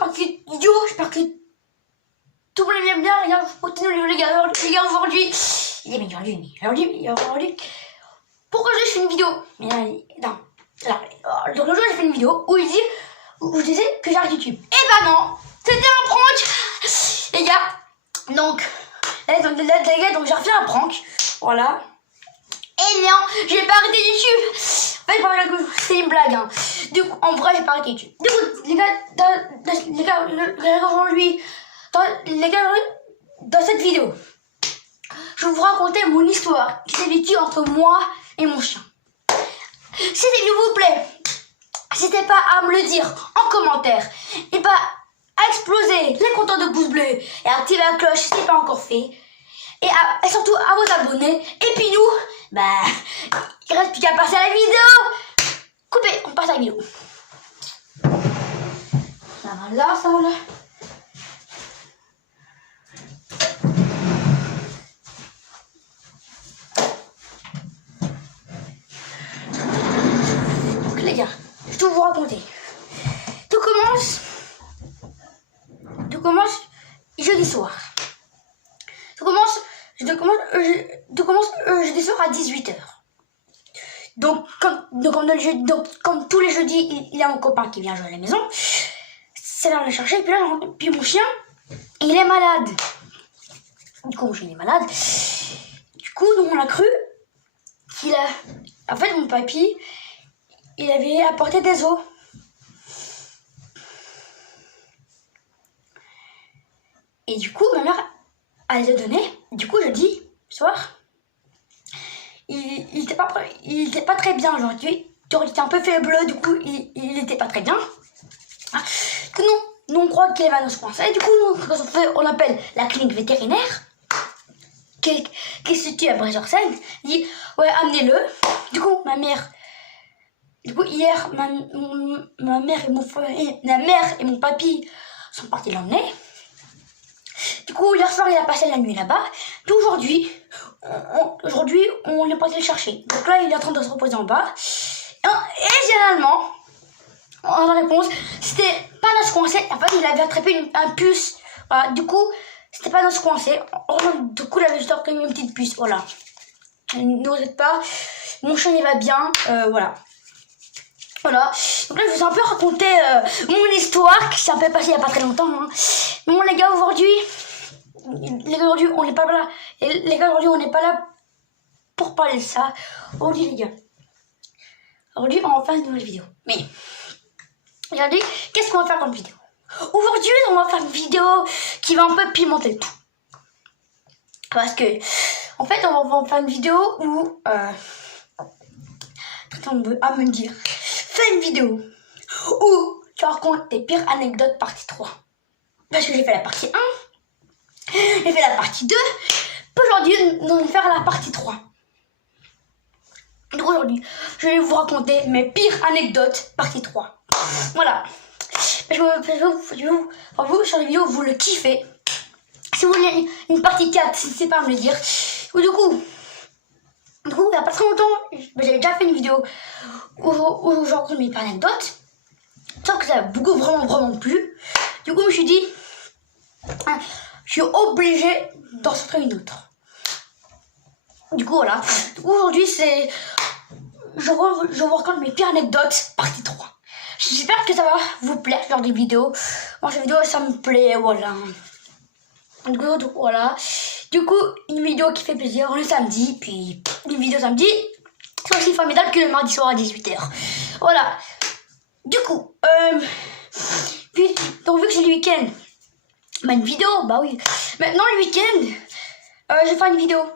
j'espère que vidéo, j'espère que tout le monde aime bien. Regarde, continuez les gars, aujourd'hui. Aujourd'hui. Pourquoi j'ai fait une vidéo? Mais non. Alors, donc le jour j'ai fait une vidéo où je disais que j'arrête YouTube. Et bah non, c'était un prank, les gars. Donc j'ai refait un prank, voilà. Et non, j'ai pas arrêté YouTube. En fait, c'est une blague. Hein. Du coup, en vrai, j'ai pas arrêté YouTube. Du coup, les gars, aujourd'hui, dans cette vidéo, je vais vous raconter mon histoire qui s'est vécue entre moi et mon chien. S'il vous plaît, n'hésitez pas à me le dire en commentaire. Et bah, à exploser les compteurs de pouces bleus et à activer la cloche si ce n'est pas encore fait. Et surtout à vous abonner. Et puis nous, bah, il reste plus qu'à passer à la vidéo. Coupez, on passe à la vidéo. Ça va là, ça va là. Donc les gars, je vais vous raconter. Tout commence jeudi soir. Tout commence jeudi soir à 18h. Donc, comme tous les jeudis, il y a mon copain qui vient jouer à la maison. C'est là, on le chercher. Puis mon chien, il est malade. Du coup, mon chien est malade. Du coup, on a cru qu'il a... En fait, mon papy, il avait apporté des os. Et du coup, ma mère, elle les a donnés. Du coup, jeudi soir, il était pas très bien aujourd'hui. Il était un peu faible, du coup, il était pas très bien. Du coup, nous on croit qu'il est mal dans ce coin. Et du coup, on appelle la clinique vétérinaire qui se situe à Bray-sur-Seine. Il dit, ouais, amenez-le. Du coup, hier, ma mère et mon papy sont partis l'emmener. Du coup, hier soir, il a passé la nuit là-bas. Puis aujourd'hui, on est parti le chercher. Donc là, il est en train de se reposer en bas. Et généralement, en réponse, c'était pas dans ce coincé. En fait, il avait attrapé un puce. Voilà. Du coup, c'était pas dans ce coincé. Du coup, il avait juste attrapé une petite puce. Voilà. Ne vous inquiétez pas. Mon chien, il va bien. Voilà. Voilà. Donc là, je vous ai un peu raconté mon histoire qui s'est un peu passée il n'y a pas très longtemps. Hein. Bon, les gars, aujourd'hui, on n'est pas là. Et les gars, aujourd'hui, on n'est pas là pour parler de ça. Aujourd'hui, les gars. Aujourd'hui, on va faire une nouvelle vidéo. Mais, regardez, qu'est-ce qu'on va faire comme vidéo? Aujourd'hui, on va faire une vidéo qui va un peu pimenter le tout. Parce que, en fait, on va faire une vidéo où... à me dire, fais une vidéo où tu racontes tes pires anecdotes partie 3. Parce que j'ai fait la partie 1, j'ai fait la partie 2, puis aujourd'hui, nous allons faire la partie 3. Donc aujourd'hui, je vais vous raconter mes pires anecdotes partie 3. Voilà. Vous, sur les vidéos, vous le kiffez. Si vous voulez une partie 4, n'hésitez pas à me le dire. Ou du coup, il n'y a pas très longtemps, j'avais déjà fait une vidéo où je raconte mes anecdotes. Sauf que ça a beaucoup vraiment plu. Du coup, je me suis dit, je suis obligée d'en sortir une autre. Du coup, voilà. Aujourd'hui, c'est... Je vous raconte mes pires anecdotes, partie 3. J'espère que ça va vous plaire, ce genre de vidéo. Moi, cette vidéo, ça me plaît, voilà. Du coup, voilà. Du coup, une vidéo qui fait plaisir le samedi, puis une vidéo samedi, c'est aussi formidable que le mardi soir à 18h. Voilà. Du coup, donc vu que c'est le week-end, bah une vidéo, bah oui. Maintenant le week-end, je vais faire une vidéo.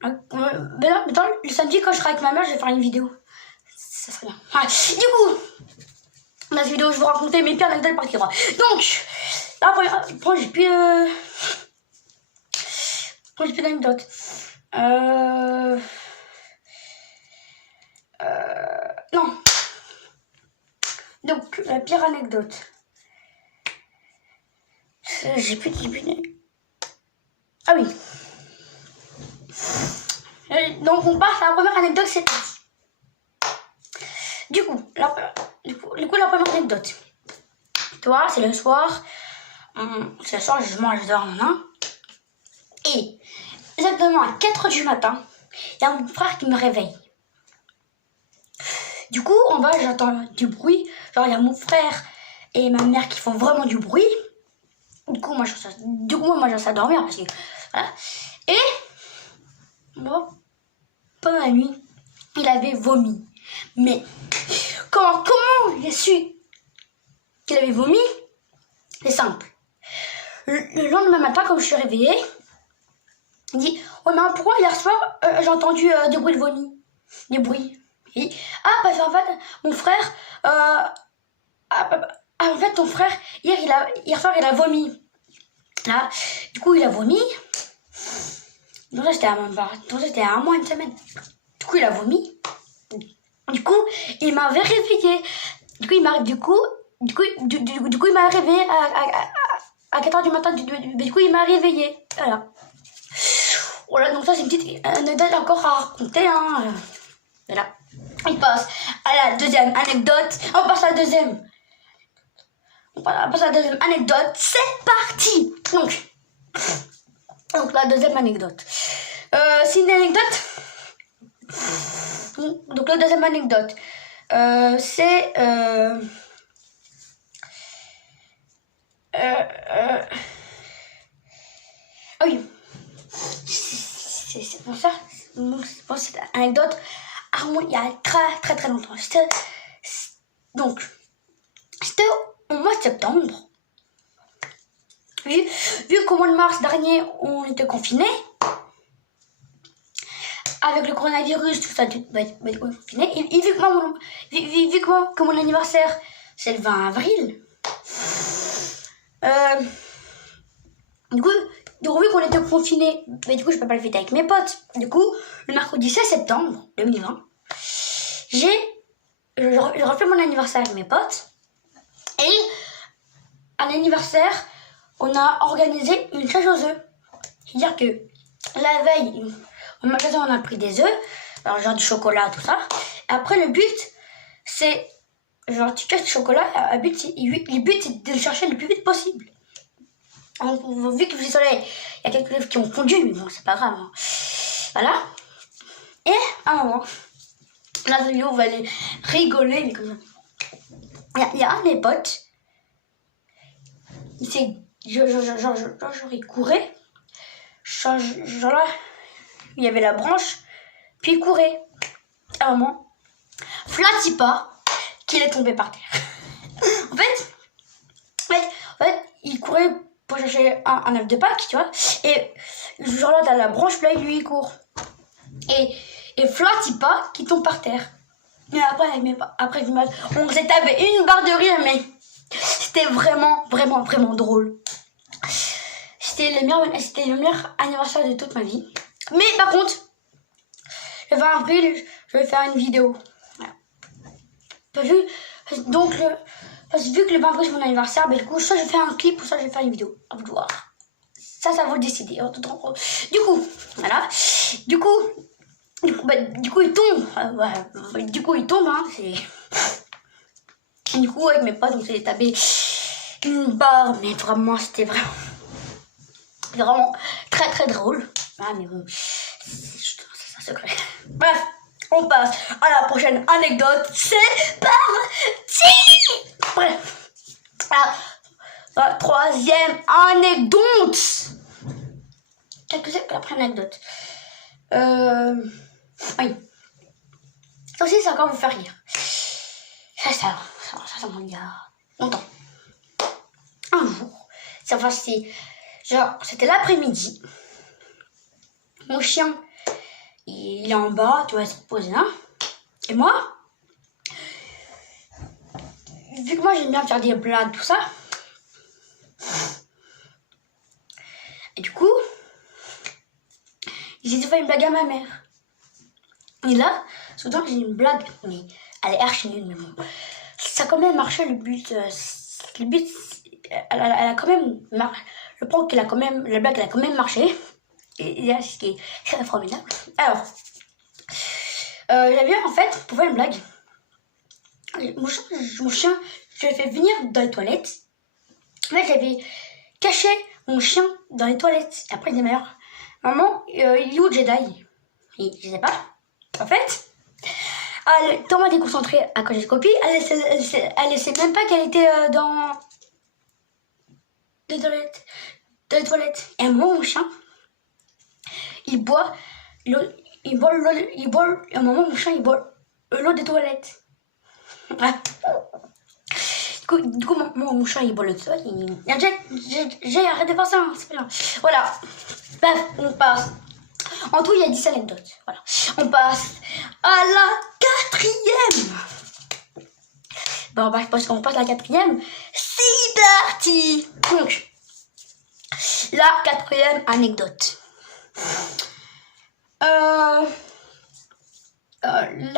Maintenant, le samedi quand je serai avec ma mère, je vais faire une vidéo. Ça serait bien. Ouais. Du coup, dans cette vidéo, je vais vous raconter mes pires anecdotes partie 3. Donc, la première, j'ai plus d'anecdotes. Non. Donc, la pire anecdote. J'ai plus d'anecdotes. Ah oui. Donc, on passe à la première anecdote, c'est parti. Du coup, la première anecdote. tu vois, c'est le soir. C'est le soir, je mange dehors, maintenant. Et exactement à 4h du matin, il y a mon frère qui me réveille. Du coup, en bas, j'entends du bruit. Genre, il y a mon frère et ma mère qui font vraiment du bruit. Du coup, moi, je reste à dormir parce que, voilà. Et moi, pendant la nuit, il avait vomi. Mais comment j'ai su qu'il avait vomi? C'est simple. Le lendemain matin, quand je suis réveillée, il dit: ouais, mais pourquoi hier soir j'ai entendu des bruits de vomi? Des bruits. Il dit: ah, parce qu'en fait, mon frère, en fait, ton frère, hier soir, il a vomi. Là, du coup, il a vomi. Donc ça, c'était à moins une semaine. Du coup, il a vomi. Du coup, il m'avait réveillé. Du coup, il m'a réveillé à 4h du matin. Du coup, il m'a réveillé. Voilà, donc ça, c'est une petite anecdote encore à raconter. Hein. Voilà. On passe à la deuxième anecdote. On passe à la deuxième anecdote. C'est parti. Donc la deuxième anecdote. C'est une anecdote. Donc la deuxième anecdote. C'est... oui. C'est pour ça. Pour cette anecdote, il y a très longtemps. Donc, c'était au mois de septembre. Vu qu'au mois de mars dernier, on était confinés, avec le coronavirus, tout ça, confiné. Et vu que mon anniversaire, c'est le 20 avril, du coup, vu qu'on était confinés, du coup, je peux pas le fêter avec mes potes. Du coup, le mercredi 16 septembre 2020, je refais mon anniversaire avec mes potes. Et à l'anniversaire, on a organisé une chasse aux œufs. C'est-à-dire que la veille, au magasin, on a pris des œufs, alors genre du chocolat, tout ça. Et après, le but, c'est genre tu casses du chocolat. Le but, c'est de le chercher le plus vite possible. Donc, vu qu'il faisait soleil, il y a quelques œufs qui ont fondu, mais bon, c'est pas grave. Hein. Voilà. Et à un moment, la vidéo va aller rigoler, mais comme ça. Il y a un de mes potes, il s'est. Genre, il courait. Genre là, il y avait la branche, puis il courait. À un moment, Flatipa, qu'il est tombé par terre. en fait, il courait pour chercher un œuf de Pâques, tu vois. Et genre là, dans la branche, là, lui, il court. Et Flatipa qui tombe par terre. Et après, on s'est tapé une barre de rire, mais c'était vraiment drôle. C'était le meilleur anniversaire de toute ma vie. Mais par contre, le 20 avril, je vais faire une vidéo. Voilà. Vu que le 20 avril c'est mon anniversaire, du coup, soit je fais un clip ou soit je vais faire une vidéo. À vous de voir. Ça vous le décider. Du coup, voilà. Du coup, il tombe. Du coup, il tombe. Hein, du coup, avec mes potes, on s'est tapé une barre. Mais vraiment, c'était vraiment très drôle. Ah, mais bon, c'est un secret. Bref, on passe à la prochaine anecdote. C'est parti. Bref, la troisième anecdote. Qu'est-ce que c'est que la première anecdote? Oui. Ça aussi, ça va encore vous faire rire. Ça il y a longtemps. Un jour, c'était l'après-midi. Mon chien, il est en bas, tu vois, il se repose là. Et moi, vu que moi j'aime bien faire des blagues, tout ça. Et du coup, j'ai fait une blague à ma mère. Et là, soudain j'ai une blague, mais elle est archi nulle, mais bon. Ça a quand même marché, le but, elle a quand même marché. Je pense que la blague, elle a quand même marché. Et là, ce qui est très formidable. Alors, j'avais en fait, pour faire une blague, mon chien, je l'ai fait venir dans les toilettes. En fait, j'avais caché mon chien dans les toilettes. Et après, il dit, maman, il est où Jedi? Et je sais pas. En fait, elle tellement déconcentrée à cause des copies, elle sait même pas qu'elle était dans les toilettes. Dans les toilettes. Et à un moment, mon chien, il boit l'eau. Et à un moment, mon chien, il boit l'eau des toilettes. Ouais. Du coup mon chat, il boit l'eau des toilettes. J'ai arrêté de faire ça, hein, c'est pas grave. Voilà. Bref, on passe. En tout, il y a 10 anecdotes. Voilà. On passe à la 4e. Bon, parce qu'on passe à la 4e. C'est parti. Donc, la 4e anecdote. La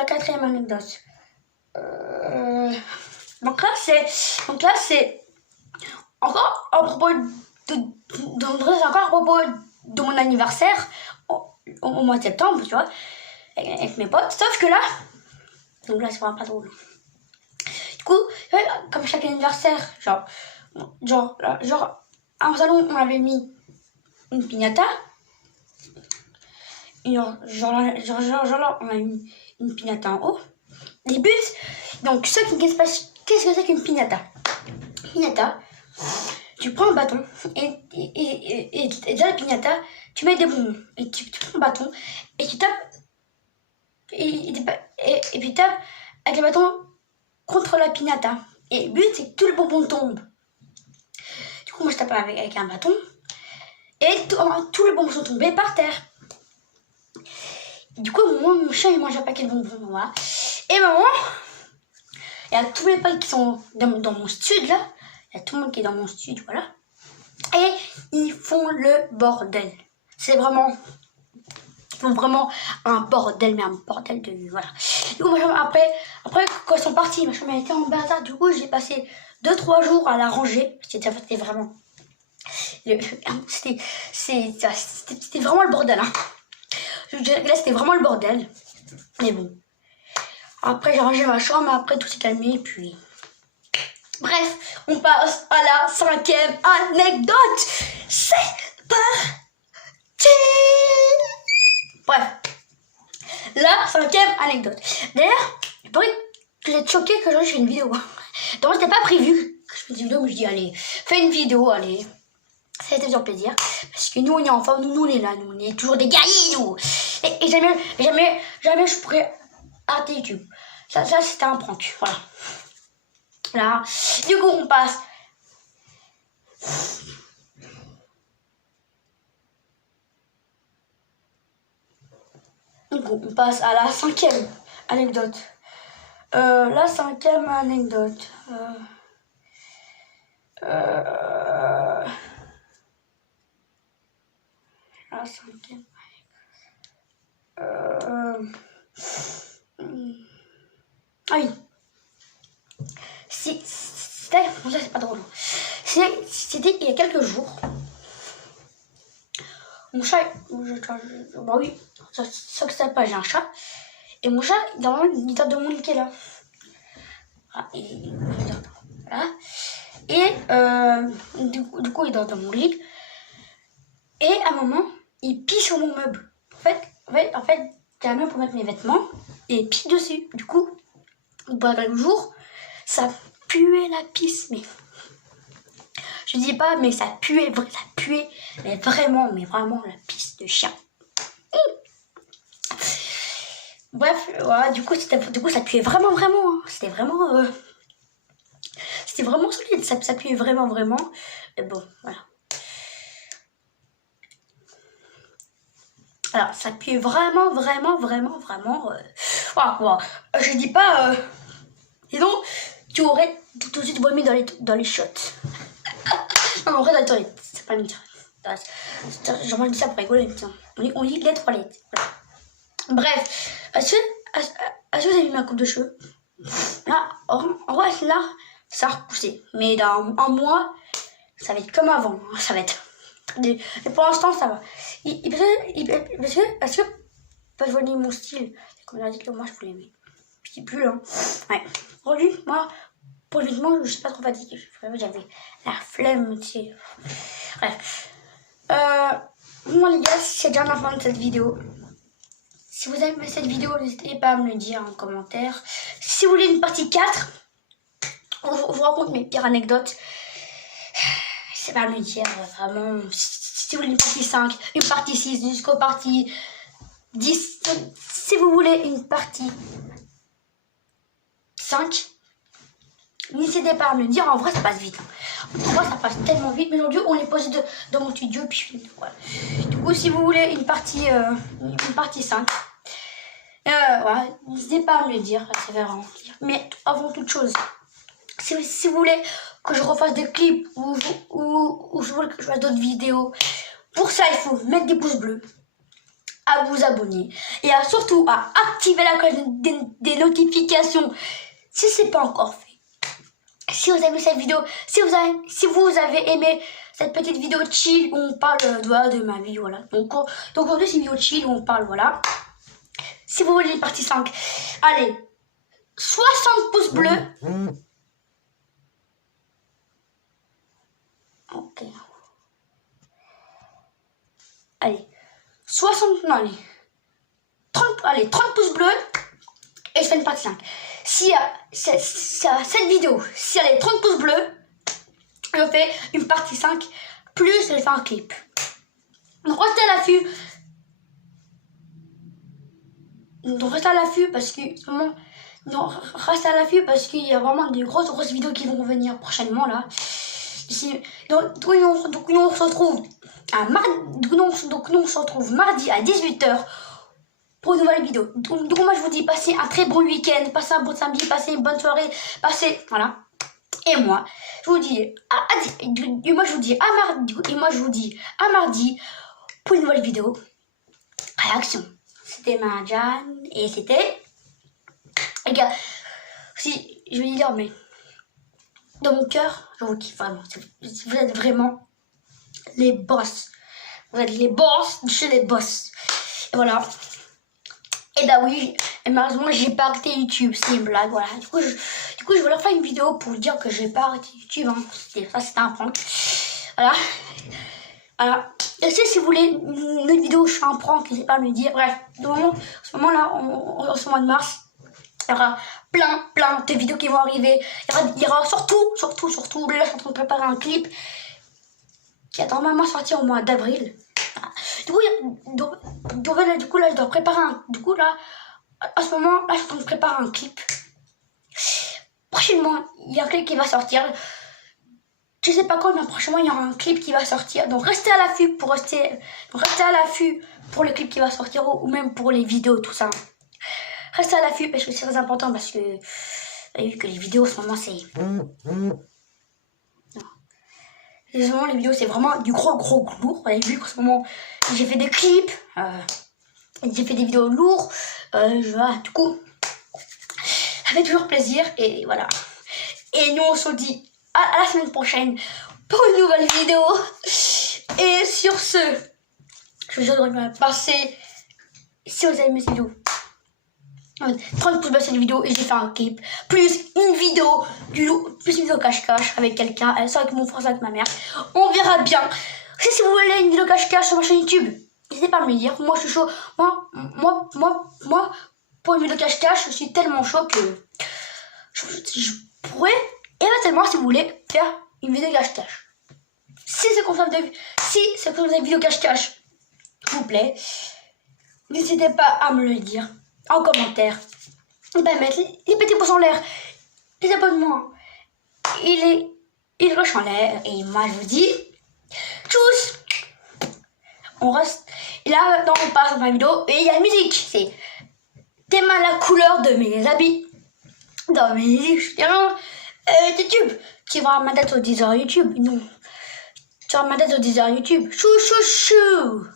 4e anecdote. Donc là, c'est encore à propos de mon anniversaire au mois de septembre, tu vois, avec mes potes. Sauf que là, donc là, c'est vraiment pas drôle. Du coup, comme chaque anniversaire, genre, à un salon, on avait mis une piñata. Genre là, on a mis une piñata en haut. Les buts, donc ceux qui ne connaissent pas, qu'est-ce que c'est qu'une piñata? Piñata, tu prends un bâton et dans la piñata, tu mets des bonbons. Et tu prends un bâton et tu tapes et puis tapes avec le bâton contre la piñata. Et le but, c'est que tout le bonbon tombe. Du coup, moi, je tape avec un bâton et tous les bonbons sont tombés par terre. Du coup, mon chien, il mange un paquet de bonbons. Voilà. Et maman, il y a tous les potes qui sont dans mon studio là. Il y a tout le monde qui est dans mon studio, voilà. Et ils font le bordel. C'est vraiment... Ils font vraiment un bordel, mais un bordel de... Voilà. Du coup, après quand ils sont partis, ma chambre était en bazar. Du coup, j'ai passé 2-3 jours à la ranger. C'était vraiment... C'était vraiment le bordel, hein. Là, c'était vraiment le bordel. Mais bon. Après, j'ai rangé ma chambre. Après, tout s'est calmé. Puis... Bref, on passe à la 5e anecdote. C'est parti. Bref. La 5e anecdote. D'ailleurs, il paraît que vous êtes choqués que je fais une vidéo. Donc, c'était pas prévu que je fasse une vidéo. Mais je dis, allez, fais une vidéo, allez. Ça a été toujours plaisir. Parce que nous, on est en forme, nous, on est là. Nous, on est toujours des guerriers, nous. Et jamais je pourrais arrêter YouTube. Ça c'était un prank. Voilà. Là. Du coup, on passe. Du coup, on passe à la 5e anecdote. La 5e anecdote. La 5e anecdote. Ah oui. C'est pas drôle. C'était il y a quelques jours. Mon chat, bah oui, ça que ça pas, j'ai un chat. Et mon chat, il dort de mon lit qui est là. Voilà. Et du coup, il dort dans mon lit. Et à un moment, il pisse sur mon meuble. En fait, j'ai un meuble pour mettre mes vêtements et il pisse dessus. Du coup, pendant quelques jours, ça puait la pisse, mais je dis pas, mais ça puait, mais vraiment la pisse de chien. Bref, voilà, du coup, ça puait vraiment, hein. C'était vraiment solide, ça puait vraiment. Et bon, voilà. Alors, ça puait vraiment. Voilà. Je dis pas, sinon, tu aurais tout de suite vomi dans les shots. Non, en vrai, dans les toilettes, c'est pas une toilette. J'en dis ça pour rigoler, putain. On lit les toilettes. Voilà. Bref, est-ce que vous avez vu ma coupe de cheveux? Là, en vrai, là, ça a repoussé. Mais dans un mois, ça va être comme avant. Ça va être... Et pour l'instant, ça va. Parce que vous voyez mon style. Comme on a dit que moi, je voulais aimer. Petit pull, hein. Ouais. Aujourd'hui, moi, pour le moment, je suis pas trop fatiguée. J'avais la flemme, tu sais. Bref. Moi, les gars, c'est déjà la fin de cette vidéo. Si vous avez aimé cette vidéo, n'hésitez pas à me le dire en commentaire. Si vous voulez une partie 4, je vous raconte mes pires anecdotes. C'est pas à me dire, vraiment. Si vous voulez une partie 5, une partie 6, jusqu'au partie 10. Si vous voulez une partie 5, n'hésitez pas à me le dire. En vrai, ça passe vite. En vrai, ça passe tellement vite. Mais aujourd'hui, on est posé dans mon studio. Puis, voilà. Du coup, si vous voulez une partie 5, voilà, n'hésitez pas à me le dire. C'est vraiment. Mais avant toute chose, si vous voulez que je refasse des clips ou je voulais que je fasse d'autres vidéos, pour ça, il faut mettre des pouces bleus, à vous abonner et surtout à activer la cloche des notifications si ce n'est pas encore fait. Si vous avez aimé cette vidéo, si vous avez aimé cette petite vidéo chill où on parle de ma vie, voilà. Donc aujourd'hui c'est une vidéo chill où on parle, voilà. Si vous voulez une partie 5, allez, 60 pouces bleus. Ok. Allez, 60, non, allez, 30 pouces bleus et je fais une partie 5. Si cette vidéo, si elle est 30 pouces bleus, je fais une partie 5, plus je fais un clip. Donc restez à l'affût. Parce qu'il y a vraiment des grosses vidéos qui vont venir prochainement là. Donc nous on se retrouve mardi à 18h pour une nouvelle vidéo. Donc moi je vous dis passez un très bon week-end, passez un bon samedi, passez une bonne soirée, voilà. Et moi je vous dis à mardi pour une nouvelle vidéo. Réaction. C'était Marjane et c'était, les gars, si je vais dire, mais dans mon cœur, je vous kiffe vraiment. Vous êtes vraiment les boss. Vous êtes les boss de chez les boss. Et voilà. Et bah oui, et malheureusement, j'ai pas arrêté YouTube. C'est une blague, voilà. Du coup, je vais leur faire une vidéo pour dire que j'ai pas arrêté YouTube. Hein. C'était un prank. Voilà. Voilà. Et si vous voulez une autre vidéo où je fais un prank, n'hésitez pas à me le dire. Bref, en ce moment-là, en ce mois de mars, il y aura plein de vidéos qui vont arriver. Il y aura surtout, là, je suis en train de préparer un clip qui va normalement sortir au mois d'avril. Du coup, là, je dois préparer un... Du coup, là, à ce moment, là, je suis en train de préparer un clip. Prochainement, il y a un clip qui va sortir. Je sais pas quand, mais prochainement, il y aura un clip qui va sortir. Donc, restez à l'affût pour le clip qui va sortir ou même pour les vidéos, tout ça. Restez à l'affût parce que c'est très important parce que vous avez vu que les vidéos, en ce moment, c'est... Non. Les vidéos, c'est vraiment du gros lourd. Vous avez vu qu'en ce moment, j'ai fait des clips, j'ai fait des vidéos lourdes. Voilà, du coup, ça fait toujours plaisir et voilà. Et nous, on se dit à la semaine prochaine pour une nouvelle vidéo. Et sur ce, je vous voudrais passer, si vous avez aimé cette vidéo, 30 pouces bleus cette vidéo et j'ai fait un clip, plus une vidéo cache-cache avec quelqu'un, soit avec mon frère, soit avec ma mère. On verra bien. Si vous voulez une vidéo cache-cache sur ma chaîne YouTube, n'hésitez pas à me le dire. Moi je suis chaud. Moi pour une vidéo cache-cache, je suis tellement chaud que je pourrais éventuellement, si vous voulez, faire une vidéo cache-cache. Si c'est comme ça une vidéo cache-cache vous plaît, n'hésitez pas à me le dire en commentaire. Et ben mettre les petits pouces en l'air, les abonnements et les cloches en l'air. Et moi je vous dis tchuss. On reste. Et là maintenant on passe dans ma vidéo et il y a la musique. C'est thème à la couleur de mes habits. Dans mes YouTube. Tu vas ma tête au 10h YouTube. Non. Tu vas ma tête au 10h YouTube. Chou chou chou.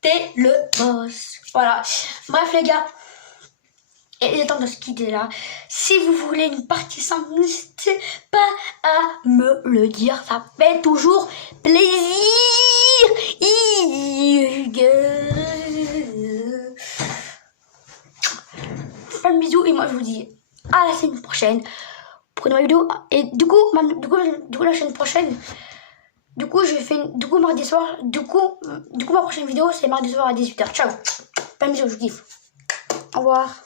T'es le boss. Voilà. Bref les gars. Et il est temps de se quitter là. Si vous voulez une partie 5, n'hésitez pas à me le dire. Ça fait toujours plaisir. Un bisou et moi je vous dis à la semaine prochaine pour une nouvelle vidéo. Et du coup, la semaine prochaine, mardi soir, ma prochaine vidéo c'est mardi soir à 18h. Ciao. Pas de bisous, je kiffe. Au revoir.